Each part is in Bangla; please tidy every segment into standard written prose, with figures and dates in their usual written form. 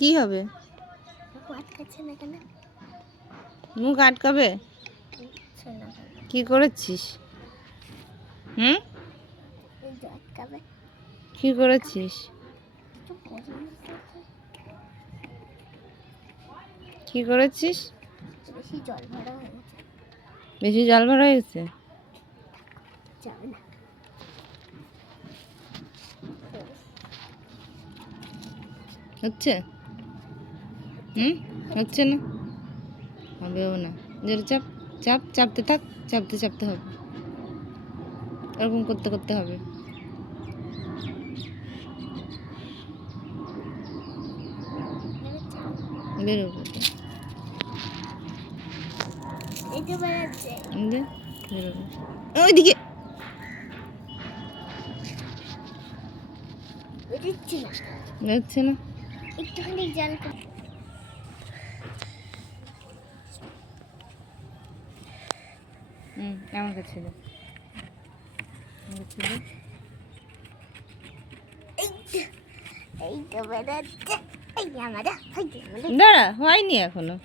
কি হবে? মুখ আটকাবে? কি করেছিস? কি করেছিস? কি করেছিস? বেশি জল ভরা হয়েছে। হচ্ছে? হচ্ছে না, হবেও না। জোরে চাপ, চাপ, চাপতে থাক, চাপতে চাপতে হবে, এরকম করতে করতে হবে। বেরোবে ওইদিকে। বেরোচ্ছে না, একটুখানি জল আমার কাছে দে, দাঁড়া, হয়নি এখনো।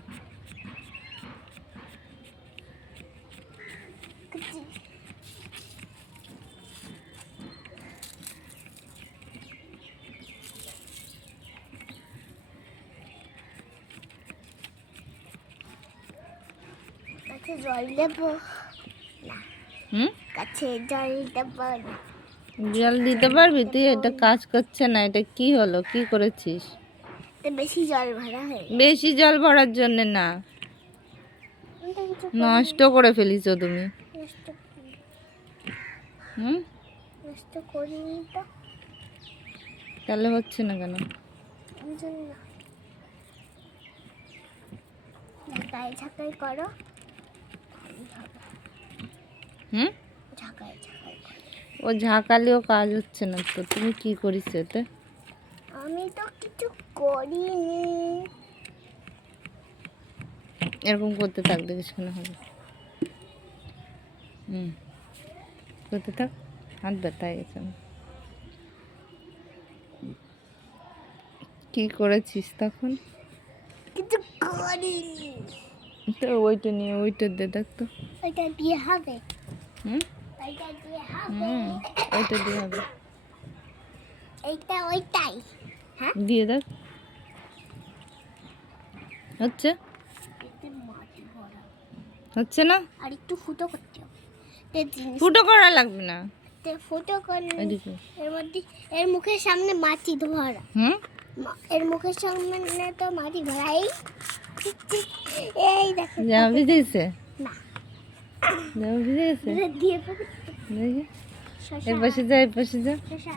জল দেবো না, কাছে জল দেবো না। জল দিতে পারবি তুই? এটা কাজ করছে না। এটা কি হলো? কি করেছিস? বেশি জল ভরা হয়। বেশি জল ভরার জন্য না, নষ্ট করে ফেলিছো তুমি। নষ্ট করিনি তো। তাহলে হচ্ছে না কেন? ঝাঁকাই ঝাঁকাই করো। ঝাঁকাই ঝাঁকাই ও ঝাঁকালেও কাজ হচ্ছে না তো। তুমি কি করিস এতে? আমি তো কিছু করিনি। এরকম করতে থাক, দেখিস কেন হবে। করতে থাক, হাত ব্যথা হয়ে গেছে। কি করেছিস তখন? কিছু করিনি। তো ওইটা নিয়ে ওইটা দে, দেখ তো। ওইটা দিয়ে হবে। ওইটা দিয়ে হবে। ওইটা দিয়ে হবে। এইটা ওইটাই। হ্যাঁ, দিয়ে দেখ। হচ্ছে? হচ্ছে না? আর একটু ফুটো করতে হবে। ফুটো করা লাগবে না। ফুটো করলে এর মধ্যে এর মুখের সামনে মাটি ধরা। এর মুখের সামনে তো মাটি ভরা। এই দেখো, জামা ভিজেছে না, জামা ভিজেছে। দিয়ে দেখি, এর পাশে যা, এর পাশে যা। শশা